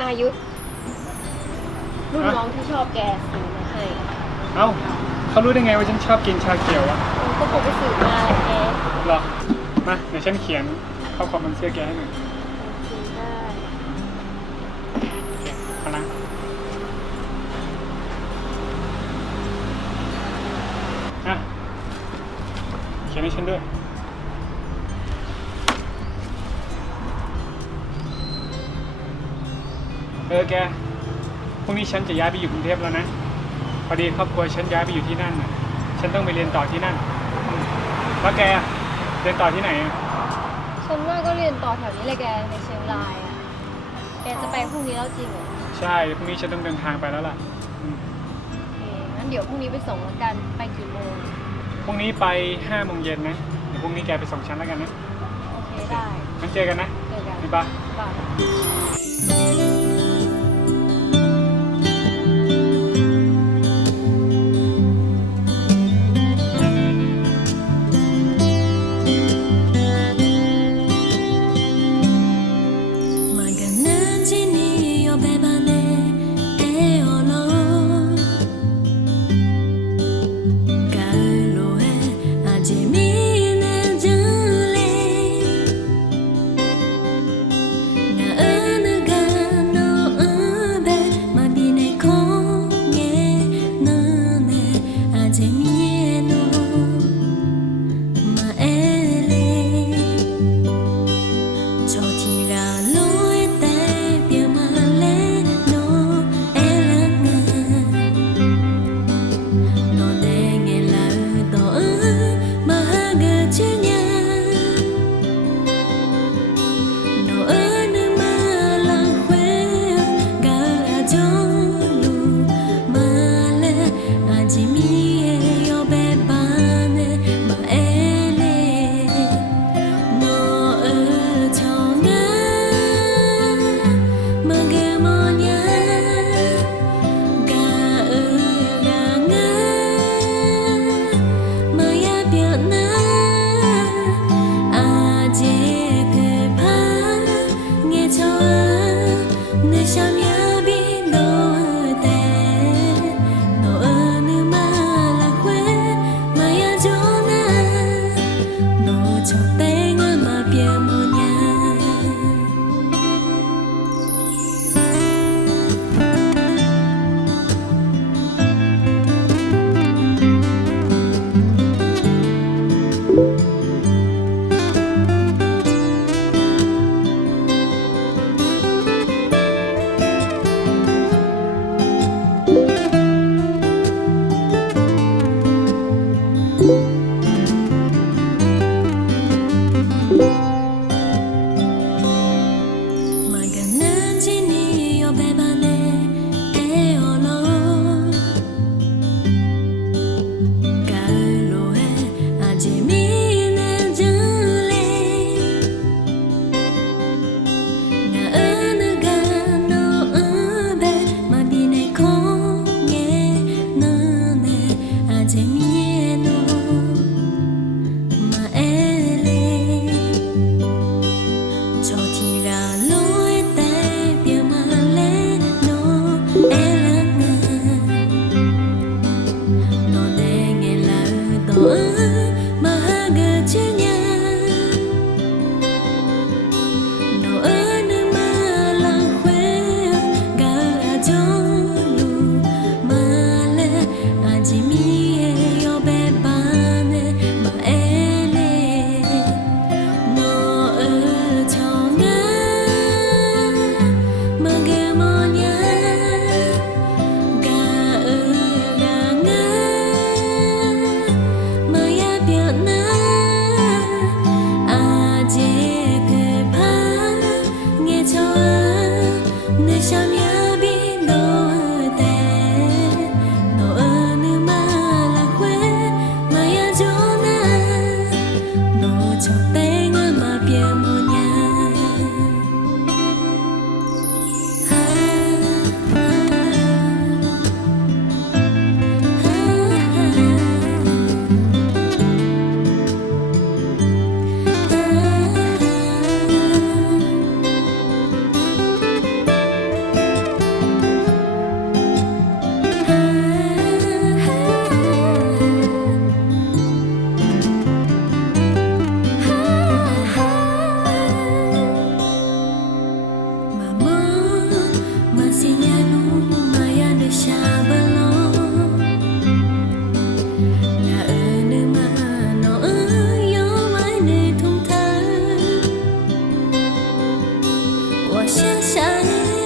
นายุทธรุ่นน้องที่ชอบแกซื้อมาให้ เอ้าเขารู้ได้ไงว่าฉันชอบกินชาเขียวอะ ก็คงไปสืบมาแหละแก หรอมาเดี๋ยวฉันเขียนข้อความบนเสื้อแกให้หน่อย ซื้อได้ พลังอ่ะเขียนให้ฉันด้วยแกพรุ่งนี้ฉันจะย้ายไปอยู่กรุงเทพแล้วนะพอดีครอบครัวฉันย้ายไปอยู่ที่นั่นน่ะฉันต้องไปเรียนต่อที่นั่นแล้วแกเรียนต่อที่ไหนอะ ฉันว่าก็เรียนต่อแถวนี้เลยแกในเชียงรายอ่ะแกจะไปพรุ่งนี้แล้วจริงเหรอ ใช่พรุ่งนี้ฉันต้องเดินทางไปแล้วล่ะงั้นเดี๋ยวพรุ่งนี้ไปส่งแล้วกันไปกี่โมง พรุ่งนี้ไป5 โมงเย็นนะเดี๋ยวพรุ่งนี้แกไปส่งฉันแล้วกันนะ โอเคได้ งั้นเจอกันนะ เจอกัน บ๊ายบาย บ๊ายบาย Magananjini yo bebane eolo Galo e ajimine jale Nga 现下雨。